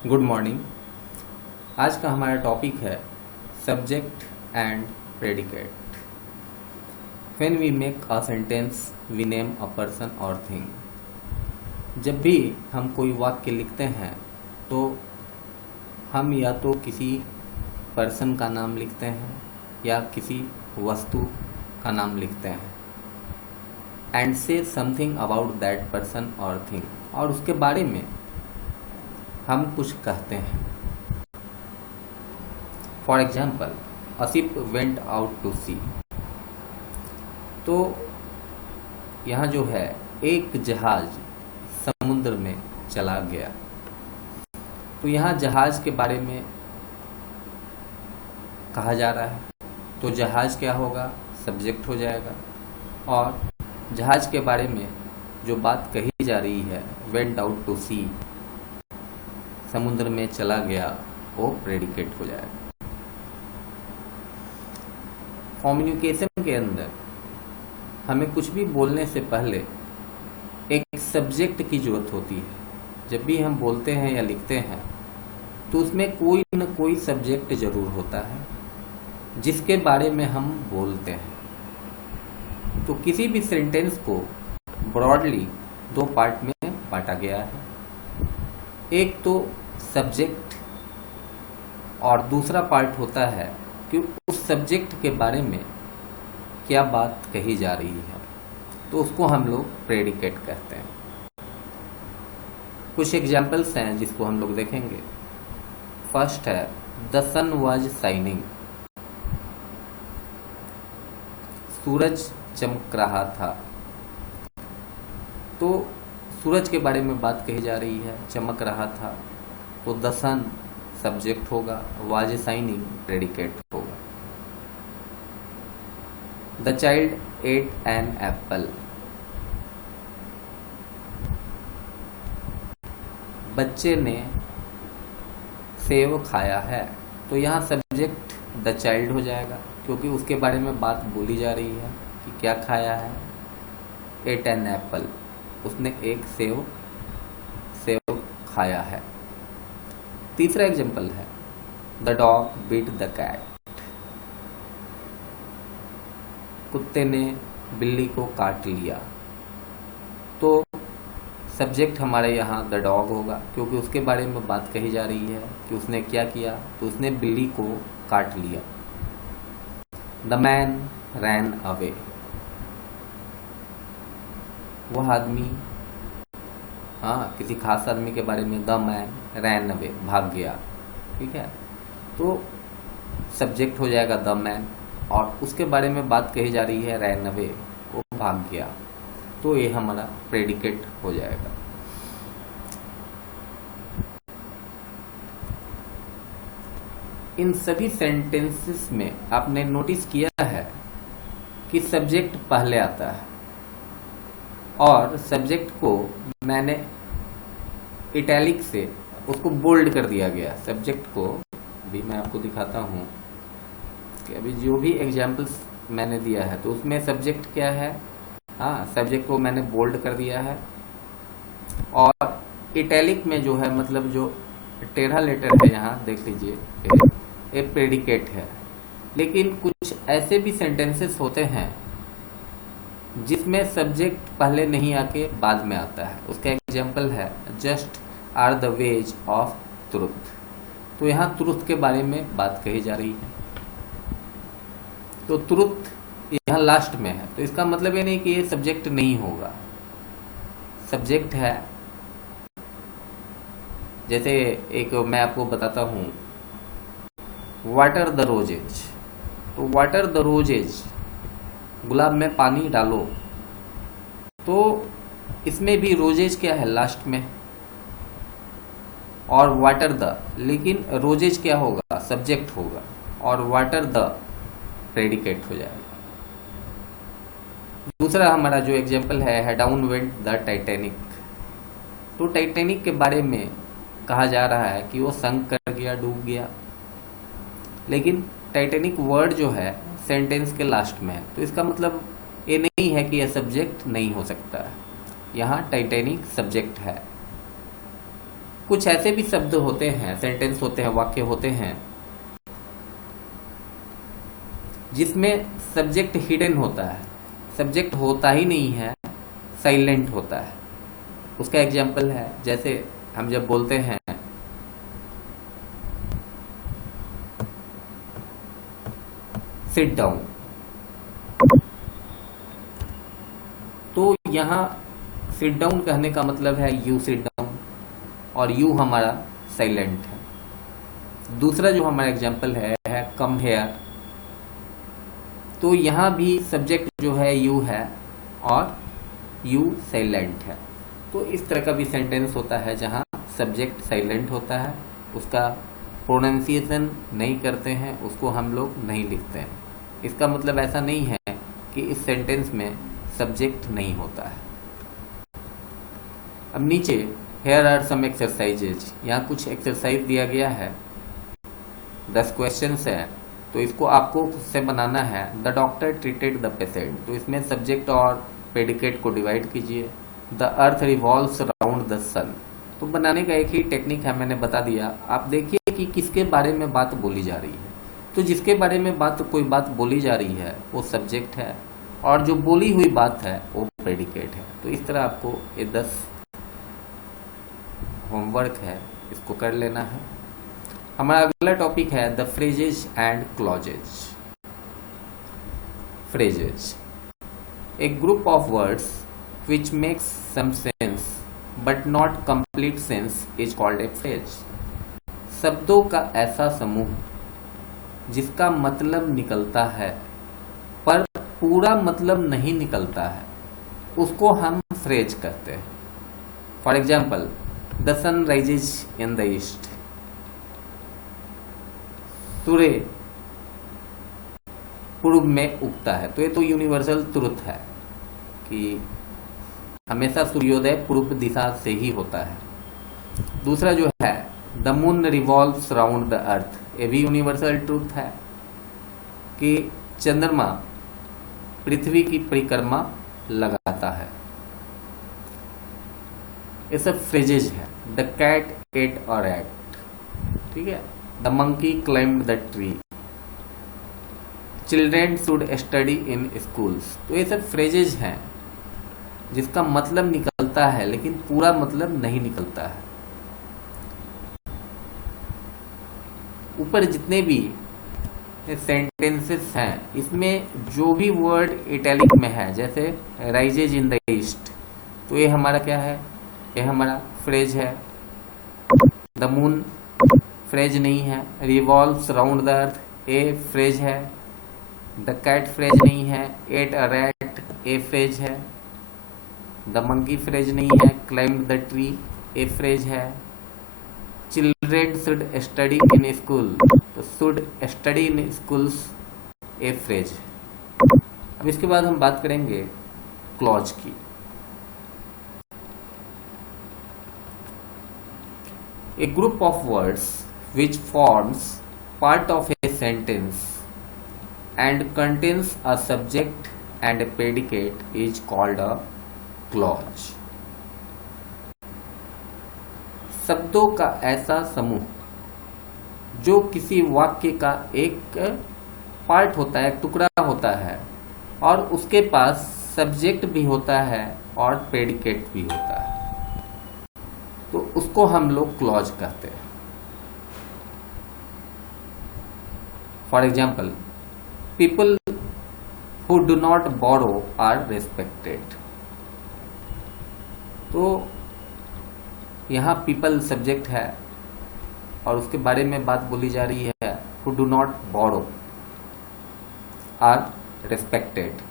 Good morning. आज का हमारा टॉपिक है subject and predicate. When we make a sentence we name a person और थिंग। जब भी हम कोई वाक्य लिखते हैं तो हम या तो किसी पर्सन का नाम लिखते हैं या किसी वस्तु का नाम लिखते हैं and say something about that person और थिंग, और उसके बारे में हम कुछ कहते हैं। For example, a ship went out to sea. तो यहाँ जो है एक जहाज समुद्र में चला गया। तो यहाँ जहाज के बारे में कहा जा रहा है, तो जहाज क्या होगा? सब्जेक्ट हो जाएगा। और जहाज के बारे में जो बात कही जा रही है, वेंट आउट टू सी, समुद्र में चला गया, वो प्रेडिकेट हो जाएगा। कम्युनिकेशन के अंदर हमें कुछ भी बोलने से पहले एक सब्जेक्ट की जरूरत होती है। जब भी हम बोलते हैं या लिखते हैं तो उसमें कोई न कोई सब्जेक्ट जरूर होता है जिसके बारे में हम बोलते हैं। तो किसी भी सेंटेंस को ब्रॉडली दो पार्ट में बांटा गया है। एक तो सब्जेक्ट और दूसरा पार्ट होता है कि उस सब्जेक्ट के बारे में क्या बात कही जा रही है, तो उसको हम लोग प्रेडिकेट कहते हैं। कुछ एग्जाम्पल्स हैं जिसको हम लोग देखेंगे। फर्स्ट है द सन वाज शाइनिंग, सूरज चमक रहा था। तो सूरज के बारे में बात कही जा रही है, चमक रहा था, तो द सन सब्जेक्ट होगा, वाज शाइनिंग प्रेडिकेट होगा। The child ate an apple, बच्चे ने सेब खाया है। तो यहाँ सब्जेक्ट द चाइल्ड हो जाएगा क्योंकि उसके बारे में बात बोली जा रही है कि क्या खाया है। एट एन एप्पल, उसने एक सेब खाया है। तीसरा एग्जाम्पल है the dog beat the cat, कुत्ते ने बिल्ली को काट लिया। तो सब्जेक्ट हमारे यहाँ द डॉग होगा क्योंकि उसके बारे में बात कही जा रही है कि उसने क्या किया, तो उसने बिल्ली को काट लिया। द मैन रैन अवे, वह आदमी, किसी खास आदमी के बारे में द मैन रैन अवे, भाग गया। ठीक है, तो सब्जेक्ट हो जाएगा द मैन और उसके बारे में बात कही जा रही है रैन अवे, वो भाग गया। तो ये हमारा प्रेडिकेट हो जाएगा। इन सभी सेंटेंसेस में आपने नोटिस किया है कि सब्जेक्ट पहले आता है और सब्जेक्ट को मैंने इटैलिक से उसको बोल्ड कर दिया गया। सब्जेक्ट को भी मैं आपको दिखाता हूँ कि अभी जो भी एग्जाम्पल्स मैंने दिया है तो उसमें सब्जेक्ट क्या है, सब्जेक्ट को मैंने बोल्ड कर दिया है। और इटैलिक में जो है, मतलब जो टेढ़ा लेटर है, यहाँ देख लीजिए, ये प्रेडिकेट है। लेकिन कुछ ऐसे भी सेंटेंसेस होते हैं जिसमें सब्जेक्ट पहले नहीं आके बाद में आता है। उसका एग्जाम्पल है just are the ways of truth. तो यहाँ ट्रुथ के बारे में बात कही जा रही है, तो ट्रुथ यहाँ लास्ट में है, तो इसका मतलब ये नहीं कि ये सब्जेक्ट नहीं होगा, सब्जेक्ट है। जैसे एक मैं आपको बताता हूँ, वाटर द रोजेज, तो वाटर द रोजेज, गुलाब में पानी डालो। तो इसमें भी रोजेज क्या है, लास्ट में, और वाटर द, लेकिन रोजेज क्या होगा, सब्जेक्ट होगा, और वाटर द प्रेडिकेट हो जाएगा। दूसरा हमारा जो एग्जाम्पल है डाउन वेंट द टाइटैनिक। तो टाइटैनिक के बारे में कहा जा रहा है कि वो संक कर गया, डूब गया, लेकिन टाइटैनिक वर्ड जो है सेंटेंस के लास्ट में है, तो इसका मतलब ये नहीं है कि यह सब्जेक्ट नहीं हो सकता है। यहाँ टाइटैनिक सब्जेक्ट है। कुछ ऐसे भी शब्द होते हैं, सेंटेंस होते हैं, वाक्य होते हैं जिसमें सब्जेक्ट हिडन होता है, सब्जेक्ट होता ही नहीं है, साइलेंट होता है। उसका एग्जाम्पल है, जैसे हम जब बोलते हैं सिट डाउन, तो यहाँ सिट डाउन कहने का मतलब है यू सिट डाउन, और यू हमारा साइलेंट है। दूसरा जो हमारा एग्जाम्पल है कम हेयर, तो यहाँ भी सब्जेक्ट जो है यू है और यू साइलेंट है। तो इस तरह का भी सेंटेंस होता है जहाँ सब्जेक्ट साइलेंट होता है, उसका प्रोनाउंसिएशन नहीं करते हैं, उसको हम लोग नहीं लिखते हैं। इसका मतलब ऐसा नहीं है कि इस सेंटेंस में सब्जेक्ट नहीं होता है। अब नीचे हेयर आर सम एक्सरसाइजेज, यहाँ कुछ एक्सरसाइज दिया गया है, 10 क्वेश्चंस है, तो इसको आपको खुद से बनाना है। The doctor treated the patient, तो इसमें सब्जेक्ट और प्रेडिकेट को डिवाइड कीजिए। The earth revolves around the sun, तो बनाने का एक ही टेक्निक है, मैंने बता दिया। आप देखिए कि किसके बारे में बात बोली जा रही है, तो जिसके बारे में कोई बात बोली जा रही है वो सब्जेक्ट है, और जो बोली हुई बात है वो प्रेडिकेट है। तो इस तरह आपको ये 10 होमवर्क है, इसको कर लेना है। हमारा अगला टॉपिक है the phrases and clauses. Phrases, A group of words which makes some sense but not complete sense is called a phrase। शब्दों का ऐसा समूह जिसका मतलब निकलता है पर पूरा मतलब नहीं निकलता है, उसको हम फ्रेज कहते हैं। For example, the sun rises in the east, सूर्य पूर्व में उगता है। तो ये तो यूनिवर्सल ट्रुथ है कि हमेशा सूर्योदय पूर्व दिशा से ही होता है। दूसरा जो है the moon revolves around the अर्थ, ये भी यूनिवर्सल ट्रूथ है कि चंद्रमा पृथ्वी की परिक्रमा लगाता है। ये सब फ्रेजेज है। The cat ate a rat, ठीक है। The monkey climbed the tree, children should study in schools, तो ये सब फ्रेजेज हैं जिसका मतलब निकलता है लेकिन पूरा मतलब नहीं निकलता है। ऊपर जितने भी सेंटेंसेस हैं इसमें जो भी वर्ड इटैलिक में है, जैसे राइजेज इन द ईस्ट, तो ये हमारा क्या है, ये हमारा फ्रेज है। द मून फ्रेज नहीं है। Revolves around the earth, a phrase है। द कैट फ्रेज नहीं है। Eat a rat, a phrase है। द मंकी फ्रेज नहीं है। Climb the tree, a phrase है। Children should study in school, तो should study in schools, a phrase. अब इसके बाद हम बात करेंगे क्लॉज की। A group of words which forms part of a sentence and contains a subject and a predicate is called a clause। शब्दों का ऐसा समूह जो किसी वाक्य का एक पार्ट होता है, एक टुकड़ा होता है, और उसके पास सब्जेक्ट भी होता है और प्रेडिकेट भी होता है, तो उसको हम लोग क्लॉज कहते हैं। For example, people who do not borrow are respected। तो यहाँ people सब्जेक्ट है और उसके बारे में बात बोली जा रही है, who do not borrow are respected।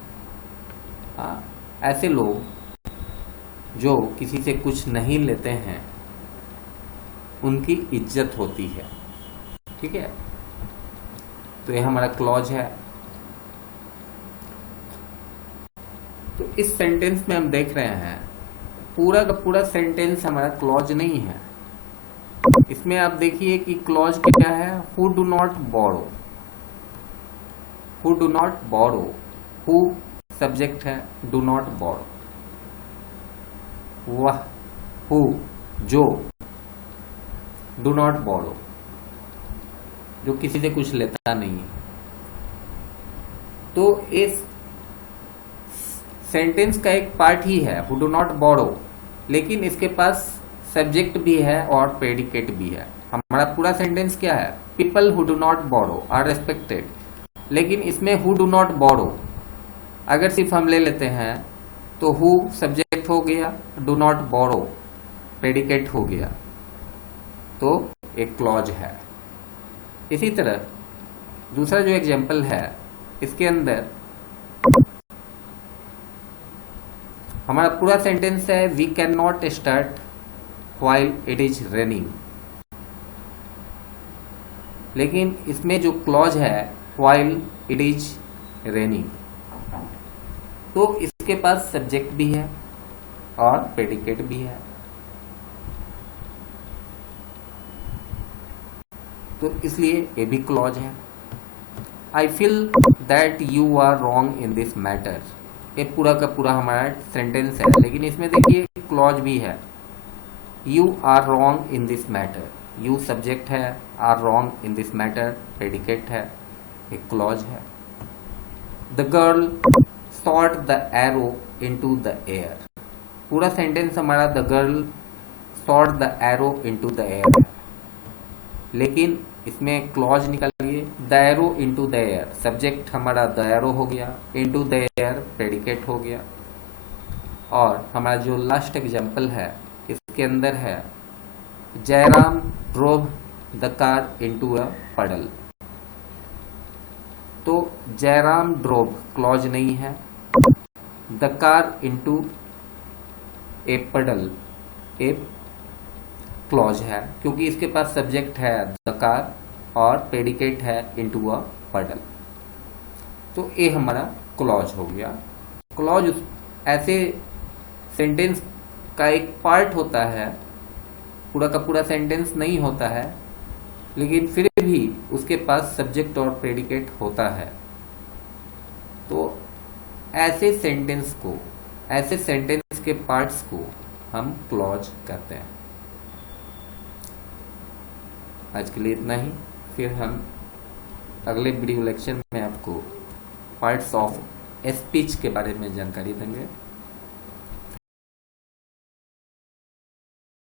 ऐसे लोग जो किसी से कुछ नहीं लेते हैं उनकी इज्जत होती है, ठीक है। तो ये हमारा क्लॉज है। तो इस सेंटेंस में हम देख रहे हैं पूरा का पूरा सेंटेंस हमारा क्लॉज नहीं है। इसमें आप देखिए कि क्लॉज क्या है, who do not borrow, who do not borrow, who subject है, डू नॉट बोरो, वह, हु जो, डू नॉट बोरो, जो किसी से कुछ लेता नहीं। तो इस सेंटेंस का एक पार्ट ही है हु डू नॉट बोरो, लेकिन इसके पास सब्जेक्ट भी है और प्रेडिकेट भी है। हमारा पूरा सेंटेंस क्या है? People who do not borrow are respected, लेकिन इसमें हु डू नॉट बोरो अगर सिर्फ हम ले लेते हैं तो हु सब्जेक्ट हो गया, डू नॉट बोरो प्रेडिकेट हो गया, तो एक क्लॉज है। इसी तरह दूसरा जो एग्जाम्पल है, इसके अंदर हमारा पूरा सेंटेंस है we can not start while it is raining, लेकिन इसमें जो क्लॉज है व्हाइल इट इज रेनिंग, तो इसके पास सब्जेक्ट भी है और प्रेडिकेट भी है। तो इसलिए ये भी क्लॉज है। I feel that you are wrong in this matter, ये पूरा का पूरा हमारा सेंटेंस है, लेकिन इसमें देखिए क्लॉज भी है। You are wrong in this matter, you subject है, are wrong in this matter predicate है, एक क्लॉज है। The girl shot the arrow into the air, पूरा सेंटेंस हमारा the girl shot the arrow into the air, लेकिन इसमें clause निकालिए the arrow into the air, subject हमारा the arrow हो गया, इनटू द एयर प्रेडिकेट हो गया। और हमारा जो लास्ट एग्जाम्पल है, इसके अंदर है Jairam drove the car into a पडल, तो जयराम ड्रोव क्लॉज नहीं है, द कार इनटू ए पडल ए क्लॉज है, क्योंकि इसके पास सब्जेक्ट है द कार और प्रेडिकेट है इनटू अ पडल, तो ये हमारा क्लॉज हो गया। क्लॉज ऐसे सेंटेंस का एक पार्ट होता है, पूरा का पूरा सेंटेंस नहीं होता है, लेकिन फिर भी उसके पास सब्जेक्ट और प्रेडिकेट होता है। तो ऐसे सेंटेंस को, ऐसे सेंटेंस के पार्ट्स को हम क्लॉज कहते हैं। आज के लिए इतना ही, फिर हम अगले वीडियो लेक्चर में आपको पार्ट्स ऑफ स्पीच के बारे में जानकारी देंगे।